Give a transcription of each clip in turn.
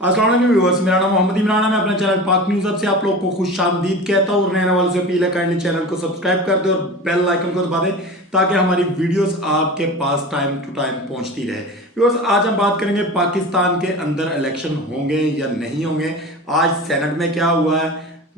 अस्सलाम वालेकुम व्यूअर्स, मेरा नाम मोहम्मद इमरान है। मैं अपने चैनल पाक न्यूज़ हब से आप लोग को खुश आमदीद कहता हूँ और रहने वालों से अपील है काइंडली चैनल को सब्सक्राइब कर दे और बेल आइकन को दबा दे ताकि हमारी वीडियोस आपके पास टाइम टू टाइम पहुंचती रहे। व्यूअर्स, आज हम बात करेंगे पाकिस्तान के अंदर इलेक्शन होंगे या नहीं होंगे। आज सेनेट में क्या हुआ है,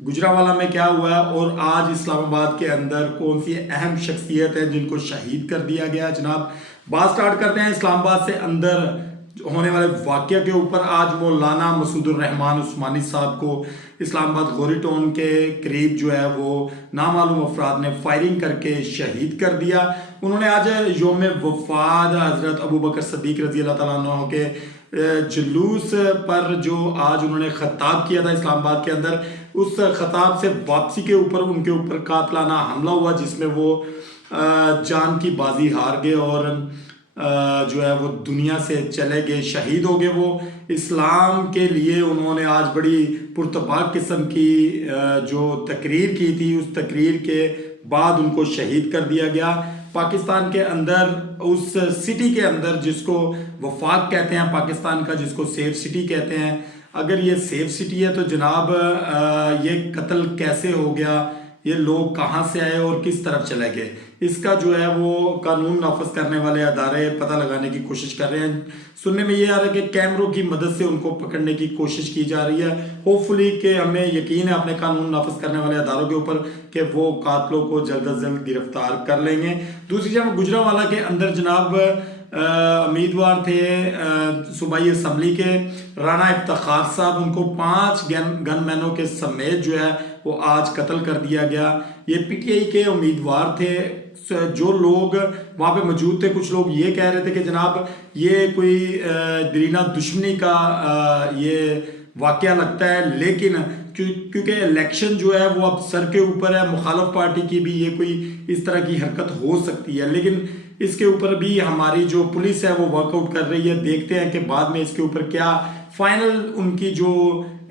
गुजरांवाला में क्या हुआ है और आज इस्लामाबाद के अंदर कौन सी अहम शख्सियत है जिनको शहीद कर दिया गया। जनाब, बात स्टार्ट करते हैं इस्लामाबाद से अंदर होने वाले वाक़या के ऊपर। आज मौलाना मसूदुर रहमान उस्मानी साहब को इस्लामाबाद गौरी टाउन के करीब जो है वो नामालूम अफराद ने फायरिंग करके शहीद कर दिया। उन्होंने आज योम वफात हज़रत अबू बकर सद्दीक रज़ी अल्लाह तआला अन्हु के जुलूस पर जो आज उन्होंने खताब किया था इस्लामाबाद के अंदर, उस खताब से वापसी के ऊपर उनके ऊपर कातलाना हमला हुआ जिसमें वो जान की बाजी हार गए और जो है वो दुनिया से चले गए, शहीद हो गए। वो इस्लाम के लिए उन्होंने आज बड़ी पुरतपाक किस्म की जो तकरीर की थी, उस तकरीर के बाद उनको शहीद कर दिया गया। पाकिस्तान के अंदर उस सिटी के अंदर जिसको वफाक कहते हैं पाकिस्तान का, जिसको सेफ सिटी कहते हैं, अगर ये सेफ सिटी है तो जनाब ये कत्ल कैसे हो गया, ये लोग कहाँ से आए और किस तरफ चले गए, इसका जो है वो कानून नाफज करने वाले अदारे पता लगाने की कोशिश कर रहे हैं। सुनने में ये आ रहा है कि कैमरों की मदद से उनको पकड़ने की कोशिश की जा रही है। होपफुली कि हमें यकीन है अपने कानून नाफज करने वाले अदारों के ऊपर कि वो कातलों को जल्द अज जल्द गिरफ्तार कर लेंगे। दूसरी जगह गुजरांवाला के अंदर जनाब उम्मीदवार थे सूबाई असम्बली के राना इफ्तिखार साहब, उनको 5 गनमैनों के समेत जो है वो आज कत्ल कर दिया गया। ये पीटीआई के उम्मीदवार थे। जो लोग वहाँ पे मौजूद थे, कुछ लोग ये कह रहे थे कि जनाब ये कोई दरीना दुश्मनी का ये वाकया लगता है, लेकिन क्योंकि इलेक्शन जो है वो अब सर के ऊपर है, मुखालफ पार्टी की भी ये कोई इस तरह की हरकत हो सकती है, लेकिन इसके ऊपर भी हमारी जो पुलिस है वो वर्कआउट कर रही है। देखते हैं कि बाद में इसके ऊपर क्या फाइनल उनकी जो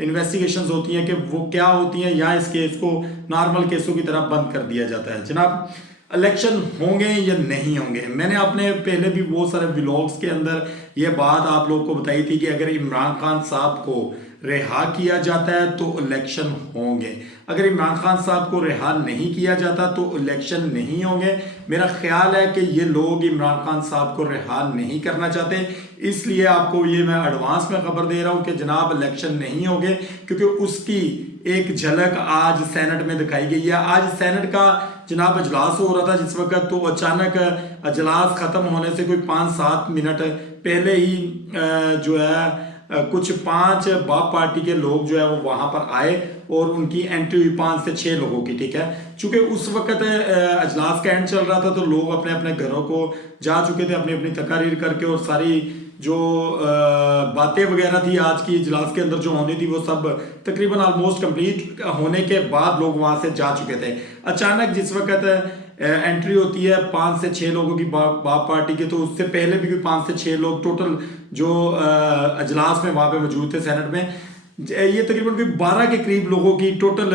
इन्वेस्टिगेशंस होती हैं कि वो क्या होती हैं, या इस केस को नॉर्मल केसों की तरह बंद कर दिया जाता है। जनाब, इलेक्शन होंगे या नहीं होंगे, मैंने अपने पहले भी बहुत सारे व्लॉग्स के अंदर ये बात आप लोगों को बताई थी कि अगर इमरान खान साहब को रिहा किया जाता है तो इलेक्शन होंगे, अगर इमरान खान साहब को रिहा नहीं किया जाता तो इलेक्शन नहीं होंगे। मेरा ख्याल है कि ये लोग इमरान खान साहब को रिहा नहीं करना चाहते, इसलिए आपको ये मैं एडवांस में खबर दे रहा हूँ कि जनाब इलेक्शन नहीं होंगे, क्योंकि उसकी एक झलक आज सेनेट में दिखाई गई है। आज सेनेट का जनाब अजलास हो रहा था जिस वक्त, तो अचानक अजलास खत्म होने से कोई 5-7 मिनट पहले ही जो है कुछ 5 बाप पार्टी के लोग जो है वो वहां पर आए और उनकी एंट्री हुई 5 से 6 लोगों की। ठीक है, चूंकि उस वक्त अजलास का एंड चल रहा था तो लोग अपने अपने घरों को जा चुके थे अपनी अपनी तकारीर करके, और सारी जो बातें वगैरह थी आज की इजलास के अंदर जो होनी थी वो सब तकरीबन ऑलमोस्ट कंप्लीट होने के बाद लोग वहां से जा चुके थे। अचानक जिस वक्त एंट्री होती है 5 से 6 लोगों की बाप पार्टी के, तो उससे पहले भी 5 से 6 लोग टोटल जो अजलास में वहां पे मौजूद थे सेनेट में, ये तकरीबन कोई 12 के करीब लोगों की टोटल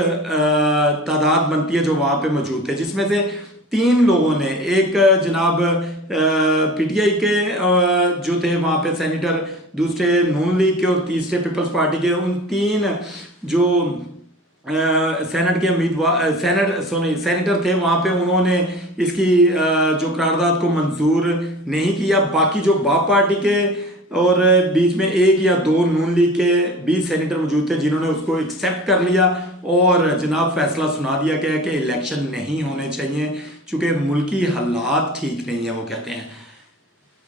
तादाद बनती है जो वहां पे मौजूद थे, जिसमें से 3 लोगों ने, एक जनाब पीटीआई के जो थे वहां पे सेनेटर, दूसरे नून लीग के और तीसरे पीपल्स पार्टी के, उन 3 जो सेनेट के उम्मीदवार सेनेटर थे वहां पे, उन्होंने इसकी जो करारदाद को मंजूर नहीं किया। बाकी जो बाप पार्टी के और बीच में 1 या 2 नून लीग के 20 सेनेटर मौजूद थे जिन्होंने उसको एक्सेप्ट कर लिया और जनाब फैसला सुना दिया गया कि इलेक्शन नहीं होने चाहिए चूंकि मुल्की हालात ठीक नहीं है। वो कहते हैं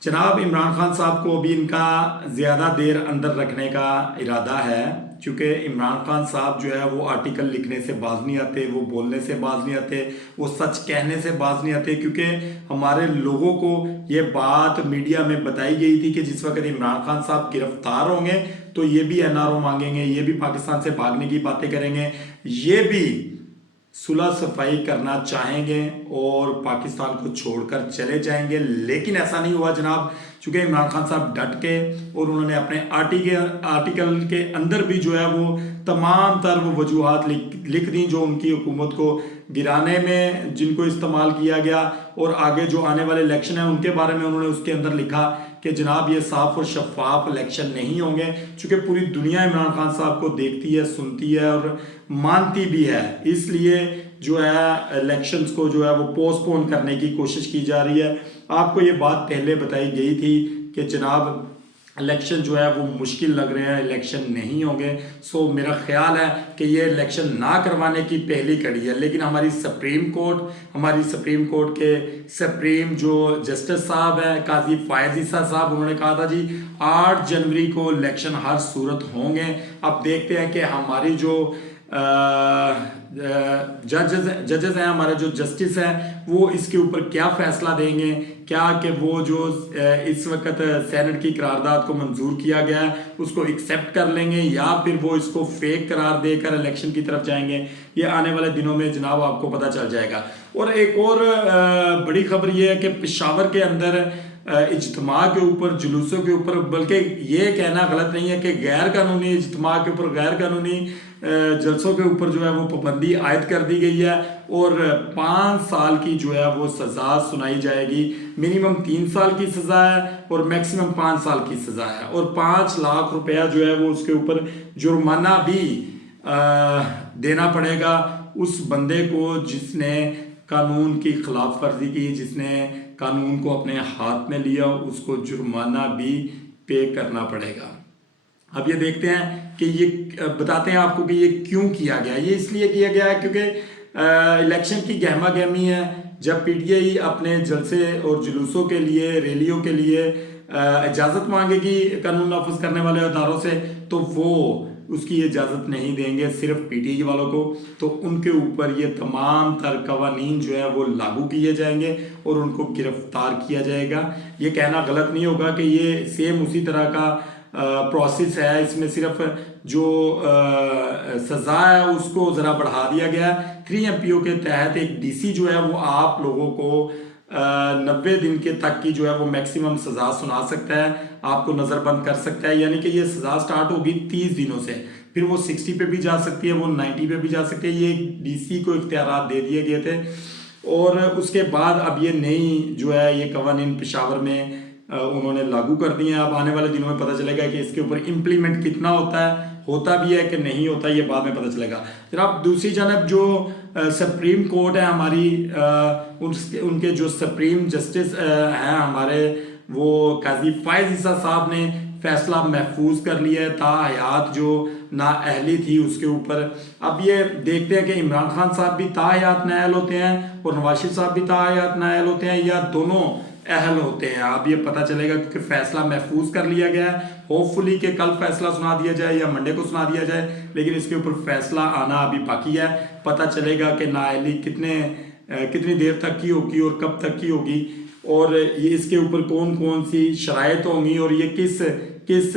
जनाब इमरान खान साहब को अभी इनका ज़्यादा देर अंदर रखने का इरादा है, क्योंकि इमरान खान साहब जो है वो आर्टिकल लिखने से बाज नहीं आते, वो बोलने से बाज नहीं आते, वो सच कहने से बाज नहीं आते, क्योंकि हमारे लोगों को ये बात मीडिया में बताई गई थी कि जिस वक्त इमरान खान साहब गिरफ्तार होंगे तो ये भी एनआरओ मांगेंगे, ये भी पाकिस्तान से भागने की बातें करेंगे, ये भी सुलह सफाई करना चाहेंगे और पाकिस्तान को छोड़कर चले जाएंगे। लेकिन ऐसा नहीं हुआ जनाब। चूँकि इमरान खान साहब डट के और उन्होंने अपने आर्टिकल के अंदर भी जो है वो तमाम तर वो वजूहात लिख दी जो उनकी हुकूमत को गिराने में जिनको इस्तेमाल किया गया, और आगे जो आने वाले इलेक्शन है उनके बारे में उन्होंने उसके अंदर लिखा कि जनाब ये साफ और शफाफ इलेक्शन नहीं होंगे, चूँकि पूरी दुनिया इमरान खान साहब को देखती है, सुनती है और मानती भी है, इसलिए जो है इलेक्शंस को जो है वो पोस्टपोन करने की कोशिश की जा रही है। आपको ये बात पहले बताई गई थी कि जनाब इलेक्शन जो है वो मुश्किल लग रहे हैं, इलेक्शन नहीं होंगे। सो मेरा ख्याल है कि ये इलेक्शन ना करवाने की पहली कड़ी है, लेकिन हमारी सुप्रीम कोर्ट के सुप्रीम जो जस्टिस साहब है काजी फायज ईसा साहब, उन्होंने कहा था जी 8 जनवरी को इलेक्शन हर सूरत होंगे। अब देखते हैं कि हमारी जो जजेस हैं, हमारे जो जस्टिस हैं, वो इसके ऊपर क्या फैसला देंगे, क्या कि वो जो इस वक्त सेनेट की करारदाद को मंजूर किया गया है उसको एक्सेप्ट कर लेंगे या फिर वो इसको फेक करार देकर इलेक्शन की तरफ जाएंगे। ये आने वाले दिनों में जनाब आपको पता चल जाएगा। और एक और बड़ी खबर ये है कि पेशावर के अंदर इज्तिमा के ऊपर, जुलूसों के ऊपर, बल्कि ये कहना गलत नहीं है कि गैर कानूनी इज्तिमा के ऊपर, गैर कानूनी जलसों के ऊपर जो है वो पाबंदी आयद कर दी गई है और 5 साल की जो है वो सज़ा सुनाई जाएगी। मिनिमम 3 साल की सज़ा है और मैक्सिमम 5 साल की सज़ा है, और 5 लाख रुपया जो है वो उसके ऊपर जुर्माना भी देना पड़ेगा उस बंदे को जिसने कानून की खिलाफ वर्जी की, जिसने कानून को अपने हाथ में लिया, उसको जुर्माना भी पे करना पड़ेगा। अब ये देखते हैं कि ये बताते हैं आपको कि ये क्यों किया गया। ये इसलिए किया गया है क्योंकि इलेक्शन की गहमा गहमी है। जब पीटीआई अपने जलसे और जुलूसों के लिए, रैलियों के लिए इजाज़त मांगेगी कानून नाफिज करने वाले अदारों से, तो वो उसकी इजाज़त नहीं देंगे सिर्फ पीटीआई वालों को, तो उनके ऊपर ये तमाम तर कवानीन जो है वो लागू किए जाएंगे और उनको गिरफ्तार किया जाएगा। ये कहना गलत नहीं होगा कि ये सेम उसी तरह का प्रोसेस है, इसमें सिर्फ जो सज़ा है उसको ज़रा बढ़ा दिया गया। 3 MPO के तहत एक DC जो है वो आप लोगों को 90 दिन के तक की जो है वो मैक्सिमम सज़ा सुना सकता है, आपको नज़रबंद कर सकता है। यानी कि ये सज़ा स्टार्ट होगी 30 दिनों से, फिर वो 60 पे भी जा सकती है, वो 90 पे भी जा सकती है। ये DC को इख्तियारात दे दिए गए थे और उसके बाद अब ये नई जो है ये कवानीन पेशावर में उन्होंने लागू कर दिए हैं। अब आने वाले दिनों में पता चलेगा कि इसके ऊपर इम्प्लीमेंट कितना होता भी है कि नहीं होता, ये बाद में पता चलेगा। जनाब दूसरी जानब जो सुप्रीम कोर्ट है हमारी, उनके जो सुप्रीम जस्टिस हैं हमारे, वो काजी फायज ईसा साहब ने फैसला महफूज कर लिया है ताहयात जो नाअहली थी उसके ऊपर। अब ये देखते हैं कि इमरान खान साहब भी ताहयात नाअहल होते हैं और नवाज शरीफ साहब भी ताहयात नाअहल होते हैं या दोनों अहल होते हैं। अब ये पता चलेगा क्योंकि फैसला महफूज कर लिया गया है। होपफुली कि कल फैसला सुना दिया जाए या मंडे को सुना दिया जाए, लेकिन इसके ऊपर फैसला आना अभी बाकी है। पता चलेगा कि नाअहली कितनी देर तक की होगी और कब तक की होगी, और ये इसके ऊपर कौन कौन सी शराइत होंगी और ये किस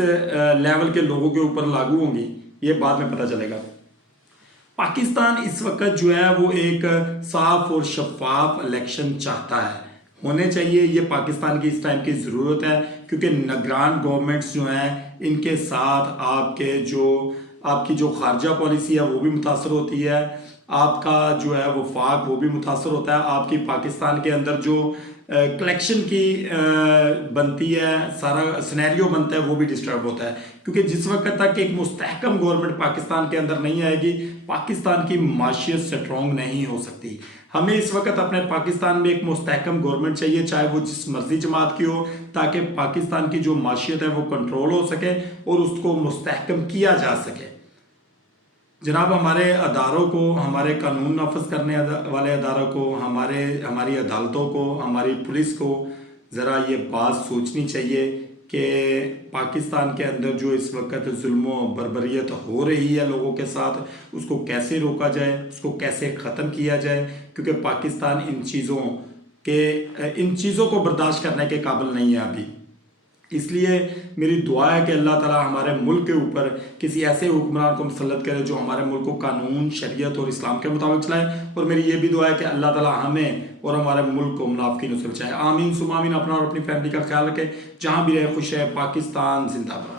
लेवल के लोगों के ऊपर लागू होंगी, ये बाद में पता चलेगा। पाकिस्तान इस वक्त जो है वो एक साफ और शफाफ इलेक्शन चाहता है, होने चाहिए। ये पाकिस्तान की इस टाइम की ज़रूरत है क्योंकि निगरान गवर्नमेंट्स जो हैं इनके साथ आपकी जो खारजा पॉलिसी है वो भी मुतासर होती है, आपका जो है वफाक वो भी मुतासर होता है, आपकी पाकिस्तान के अंदर जो कलेक्शन की बनती है, सारा सिनेरियो बनता है वो भी डिस्टर्ब होता है। क्योंकि जिस वक्त तक एक मुस्तहकम गवर्नमेंट पाकिस्तान के अंदर नहीं आएगी, पाकिस्तान की माशियत स्ट्रॉन्ग नहीं हो सकती। हमें इस वक्त अपने पाकिस्तान में एक मुस्तहकम गवर्नमेंट चाहिए, चाहे वो जिस मर्जी जमात की हो, ताकि पाकिस्तान की जो माशियत है वो कंट्रोल हो सके और उसको मुस्तहकम किया जा सके। जनाब हमारे अदारों को, हमारे कानून नाफिज करने वाले अदारों को, हमारी अदालतों को, हमारी पुलिस को ज़रा ये बात सोचनी चाहिए कि पाकिस्तान के अंदर जो इस वक्त जुल्म बर्बरियत हो रही है लोगों के साथ, उसको कैसे रोका जाए, उसको कैसे ख़त्म किया जाए। क्योंकि पाकिस्तान इन चीज़ों को बर्दाश्त करने के काबिल नहीं है अभी। इसलिए मेरी दुआ है कि अल्लाह ताला हमारे मुल्क के ऊपर किसी ऐसे हुक्मरान को मुसल्लत करे जो हमारे मुल्क को कानून, शरीयत और इस्लाम के मुताबिक चलाए। और मेरी ये भी दुआ है कि अल्लाह ताला हमें और हमारे मुल्क को मुनाफिकीन से बचाए। आमीन सुम आमीन। अपना और अपनी फैमिली का ख्याल रखें, जहाँ भी रहे खुश रहे। पाकिस्तान जिंदाबाद।